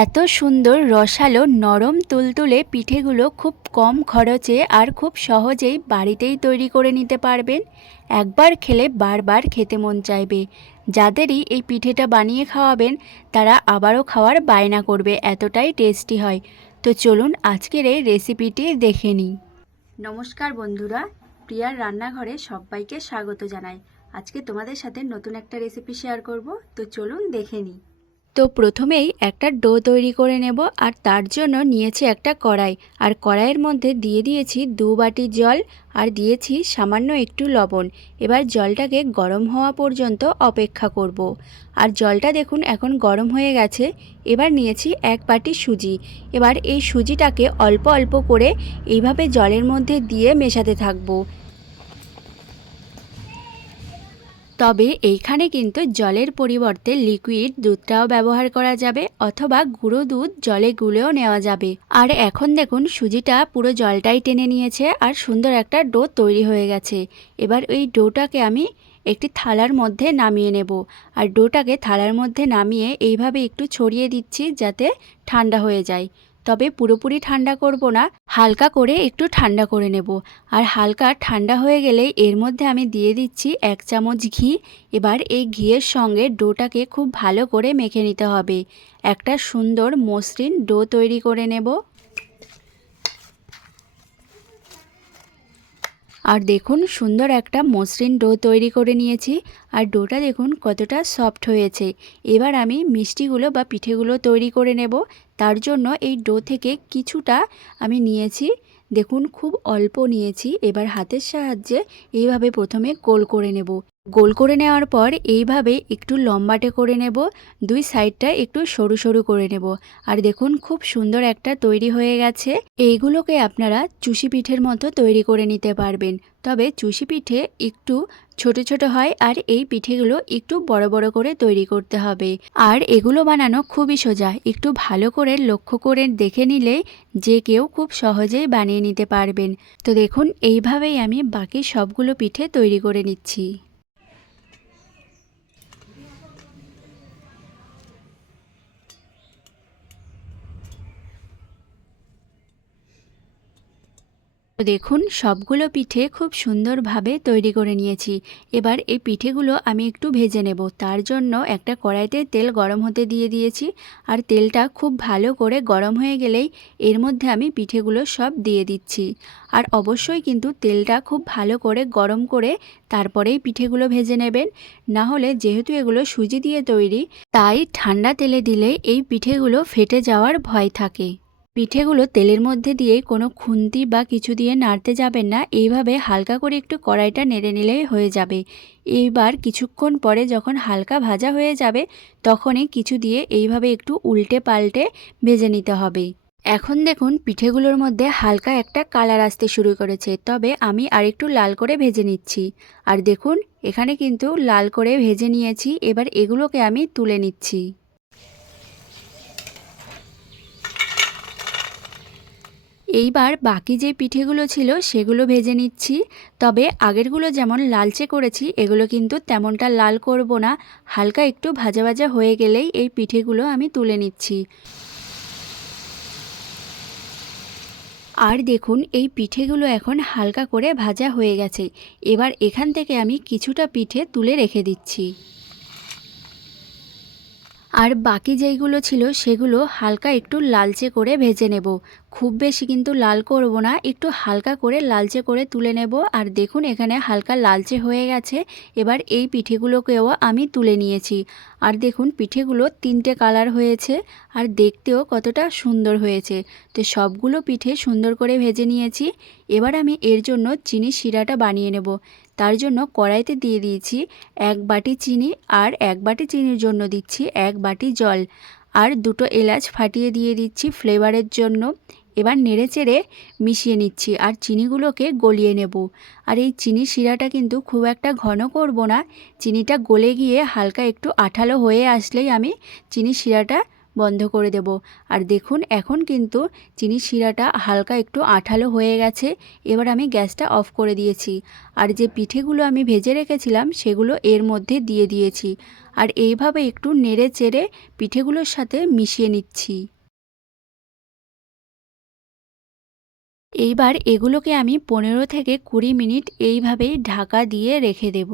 এত সুন্দর রসালো নরম তুলতুলে পিঠেগুলো খুব কম খরচে আর খুব সহজেই বাড়িতেই তৈরি করে নিতে পারবেন। একবার খেলে বারবার খেতে মন চাইবে। যাদেরই এই পিঠেটা বানিয়ে খাওয়াবেন, তারা আবারও খাওয়ার বায়না করবে, এতটাই টেস্টি হয়। তো চলুন আজকের এই রেসিপিটি দেখে নিই। নমস্কার বন্ধুরা, প্রিয়ার রান্নাঘরে সবাইকে স্বাগত জানাই। আজকে তোমাদের সাথে নতুন একটা রেসিপি শেয়ার করব, তো চলুন দেখে নিই। তো প্রথমেই একটা ডো তৈরি করে নেব আর তার জন্য নিয়েছি একটা কড়াই। আর কড়াইয়ের মধ্যে দিয়ে দিয়েছি দু বাটি জল আর দিয়েছি সামান্য একটু লবণ। এবার জলটাকে গরম হওয়া পর্যন্ত অপেক্ষা করব। আর জলটা দেখুন এখন গরম হয়ে গেছে। এবার নিয়েছি এক বাটি সুজি। এবার এই সুজিটাকে অল্প অল্প করে এইভাবে জলের মধ্যে দিয়ে মেশাতে থাকব। তবে এইখানে কিন্তু জলের পরিবর্তে লিকুইড দুধটাও ব্যবহার করা যাবে অথবা গুঁড়ো দুধ জলে গুলেও নেওয়া যাবে। আর এখন দেখুন সুজিটা পুরো জলটাই টেনে নিয়েছে আর সুন্দর একটা ডো তৈরি হয়ে গেছে। এবার ওই ডোটাকে আমি একটি থালার মধ্যে নামিয়ে নেব। আর ডোটাকে থালার মধ্যে নামিয়ে এইভাবে একটু ছড়িয়ে দিচ্ছি যাতে ঠান্ডা হয়ে যায়। তবে পুরোপুরি ঠান্ডা করব না, হালকা করে একটু ঠান্ডা করে নেব। আর হালকা ঠান্ডা হয়ে গেলেই এর মধ্যে আমি দিয়ে দিচ্ছি এক চামচ ঘি। এবার এই ঘিয়ের সঙ্গে ডোটাকে খুব ভালো করে মেখে নিতে হবে। একটা সুন্দর মসৃণ ডো তৈরি করে নেব। আর দেখুন, সুন্দর একটা মসৃণ ডো তৈরি করে নিয়েছি। আর ডোটা দেখুন কতটা সফট হয়েছে। এবার আমি মিষ্টিগুলো বা পিঠেগুলো তৈরি করে নেব। তার জন্য এই ডো থেকে কিছুটা আমি নিয়েছি। দেখুন, খুব অল্প নিয়েছি। এবার হাতের সাহায্যে এইভাবে প্রথমে গোল করে নেব। গোল করে নেওয়ার পর এইভাবে একটু লম্বাটে করে নেব, দুই সাইডটা একটু সরু সরু করে নেব। আর দেখুন খুব সুন্দর একটা তৈরি হয়ে গেছে। এইগুলোকে আপনারা চুষি পিঠের মতো তৈরি করে নিতে পারবেন। তবে চুষি পিঠে একটু ছোট ছোট হয় আর এই পিঠেগুলো একটু বড় বড় করে তৈরি করতে হবে। আর এগুলো বানানো খুবই সোজা। একটু ভালো করে লক্ষ্য করে দেখে নিলে যে কেউ খুব সহজেই বানিয়ে নিতে পারবেন। তো দেখুন, এইভাবেই আমি বাকি সবগুলো পিঠে তৈরি করে নিচ্ছি। দেখুন, সবগুলো পিঠে খুব সুন্দরভাবে তৈরি করে নিয়েছি। এবার এই পিঠেগুলো আমি একটু ভেজে নেব। তার জন্য একটা কড়াইতে তেল গরম হতে দিয়ে দিয়েছি আর তেলটা খুব ভালো করে গরম হয়ে গেলেই এর মধ্যে আমি পিঠেগুলো সব দিয়ে দিচ্ছি। আর অবশ্যই কিন্তু তেলটা খুব ভালো করে গরম করে তারপরেই পিঠেগুলো ভেজে নেবেন। না হলে যেহেতু এগুলো সুজি দিয়ে তৈরি, তাই ঠান্ডা তেলে দিলে এই পিঠেগুলো ফেটে যাওয়ার ভয় থাকে। পিঠেগুলো তেলের মধ্যে দিয়ে কোনো খুন্তি বা কিছু দিয়ে নাড়তে যাবেন না। এইভাবে হালকা করে একটু কড়াইটা নেড়ে নিলেই হয়ে যাবে। এইবার কিছুক্ষণ পরে যখন হালকা ভাজা হয়ে যাবে, তখনই কিছু দিয়ে এইভাবে একটু উল্টে পাল্টে ভেজে নিতে হবে। এখন দেখুন, পিঠেগুলোর মধ্যে হালকা একটা কালার আসতে শুরু করেছে, তবে আমি আর একটু লাল করে ভেজে নিচ্ছি। আর দেখুন, এখানে কিন্তু লাল করে ভেজে নিয়েছি, এবার এগুলোকে আমি তুলে নিচ্ছি। এইবার বাকি যে পিঠেগুলো ছিল সেগুলো ভেজে নিচ্ছি। তবে আগেরগুলো যেমন লালচে করেছি, এগুলো কিন্তু তেমনটা লাল করব না। হালকা একটু ভাজা ভাজা হয়ে গেলেই এই পিঠেগুলো আমি তুলে নিচ্ছি। আর দেখুন, এই পিঠেগুলো এখন হালকা করে ভাজা হয়ে গেছে। এবার এখান থেকে আমি কিছুটা পিঠে তুলে রেখে দিচ্ছি। আর বাকি যেইগুলো ছিল সেগুলো হালকা একটু লালচে করে ভেজে নেব। খুব বেশি কিন্তু লাল করব না, একটু হালকা করে লালচে করে তুলে নেব। আর দেখুন, এখানে হালকা লালচে হয়ে গেছে। এবার এই পিঠেগুলোকেও আমি তুলে নিয়েছি। আর দেখুন, পিঠেগুলো তিনটে কালার হয়েছে। আর দেখতেও কতটা সুন্দর হয়েছে। তো সবগুলো পিঠে সুন্দর করে ভেজে নিয়েছি। এবার আমি এর জন্য চিনি শিরাটা বানিয়ে নেব। তার জন্য কড়াইতে দিয়ে দিয়েছি এক বাটি চিনি আর এক বাটি চিনির জন্য দিচ্ছি এক বাটি জল। আর দুটো এলাচ ফাটিয়ে দিয়ে দিচ্ছি ফ্লেভারের জন্য। এবার নেড়ে চেড়ে মিশিয়ে নিচ্ছি আর চিনিগুলোকে গলিয়ে নেব। আর এই চিনি শিরাটা কিন্তু খুব একটা ঘন করব না। চিনিটা গলে গিয়ে হালকা একটু আঠালো হয়ে আসলেই আমি চিনি শিরাটা বন্ধ করে দেব। আর দেখুন, এখন কিন্তু চিনির শিরাটা হালকা একটু আঠালো হয়ে গেছে। এবার আমি গ্যাসটা অফ করে দিয়েছি। আর যে পিঠেগুলো আমি ভেজে রেখেছিলাম, সেগুলো এর মধ্যে দিয়ে দিয়েছি। আর এইভাবে একটু নেড়ে চেড়ে পিঠেগুলোর সাথে মিশিয়ে নিচ্ছি। এইবার এগুলোকে আমি পনেরো থেকে কুড়ি মিনিট এইভাবেই ঢাকা দিয়ে রেখে দেব।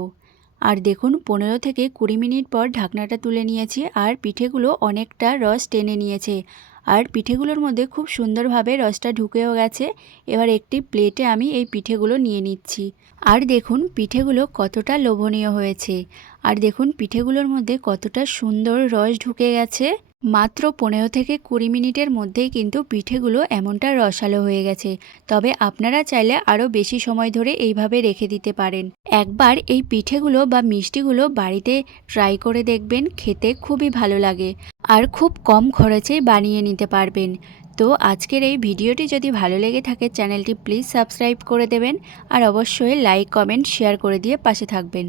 আর দেখুন, পনেরো থেকে কুড়ি মিনিট পর ঢাকনাটা তুলে নিয়েছি আর পিঠেগুলো অনেকটা রস টেনে নিয়েছে। আর পিঠেগুলোর মধ্যে খুব সুন্দরভাবে রসটা ঢুকেও গেছে। এবার একটি প্লেটে আমি এই পিঠেগুলো নিয়ে নিচ্ছি। আর দেখুন, পিঠেগুলো কতটা লোভনীয় হয়েছে। আর দেখুন, পিঠেগুলোর মধ্যে কতটা সুন্দর রস ঢুকে গেছে। মাত্র পনেরো থেকে কুড়ি মিনিটের মধ্যেই কিন্তু পিঠেগুলো এমনটা রসালো হয়ে গেছে। তবে আপনারা চাইলে আরও বেশি সময় ধরে এইভাবে রেখে দিতে পারেন। একবার এই পিঠেগুলো বা মিষ্টিগুলো বাড়িতে ট্রাই করে দেখবেন, খেতে খুবই ভালো লাগে আর খুব কম খরচে বানিয়ে নিতে পারবেন। তো আজকের এই ভিডিওটি যদি ভালো লেগে থাকে, চ্যানেলটি প্লিজ সাবস্ক্রাইব করে দেবেন আর অবশ্যই লাইক, কমেন্ট, শেয়ার করে দিয়ে পাশে থাকবেন।